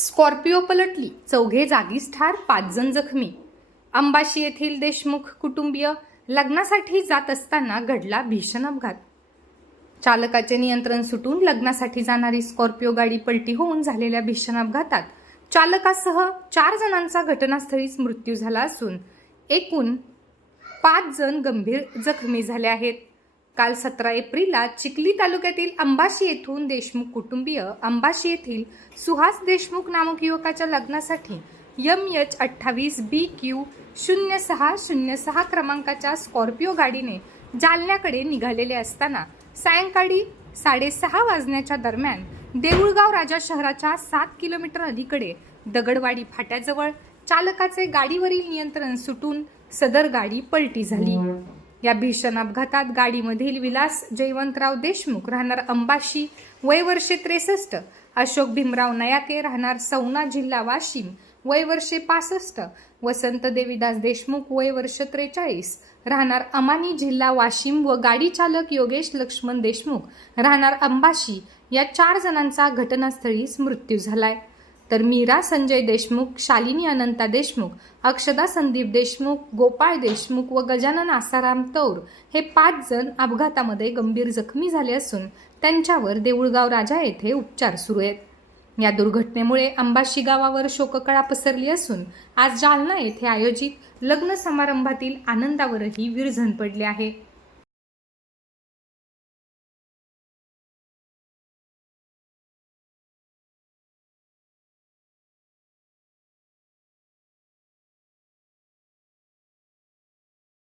Scorpio पलटली चौघे जागीच ठार पाच जण जखमी. अंबाशी येथील देशमुख कुटुंबीय लग्नासाठी जात असताना घडला भीषण अपघात. चालकाचे नियंत्रण सुटून लग्नासाठी जाणारी स्कॉर्पिओ गाडी पलटी होऊन झालेल्या भीषण अपघातात चालकासह चार जणांचा घटनास्थळीच मृत्यू झाला असून एकूण पाच जण गंभीर जखमी झाले आहेत. काल सतरा एप्रिलला चिखली तालुक्यातील अंबाशी येथून देशमुख कुटुंबीय अंबाशी येथील सुहास देशमुख नामक युवकाच्या लग्नासाठी यम एच अठ्ठावीस बी क्यू शून्य सहा शून्य सहा क्रमांकाच्या स्कॉर्पिओ गाडीने जालन्याकडे निघालेले असताना सायंकाळी साडेसहा वाजण्याच्या दरम्यान देऊळगाव राजा शहराच्या सात किलोमीटर अलीकडे दगडवाडी फाट्याजवळ चालकाचे गाडीवरील नियंत्रण सुटून सदर गाडी पलटी झाली. या भीषण अपघातात गाडीमधील विलास जयवंतराव देशमुख राहणार अंबाशी वय वर्षे त्रेसष्ट. अशोक भीमराव नयाके राहणार सौना जिल्हा वाशिम वय वर्षे पासष्ट. वसंत देवीदास देशमुख वय वर्ष त्रेचाळीस. राहणार अमानी जिल्हा वाशिम व गाडी चालक योगेश लक्ष्मण देशमुख राहणार अंबाशी. या चार जणांचा घटनास्थळीच मृत्यू झालाय. तर मीरा संजय देशमुख शालिनी अनंता देशमुख अक्षदा संदीप देशमुख गोपाळ देशमुख व गजानन आसाराम तौर हे पाच जण अपघातामध्ये गंभीर जखमी झाले असून त्यांच्यावर देऊळगाव राजा येथे उपचार सुरू आहेत. या दुर्घटनेमुळे अंबाशी गावावर शोककळा पसरली असून आज जालना येथे आयोजित लग्न समारंभातील आनंदावरही विरझण पडले आहे.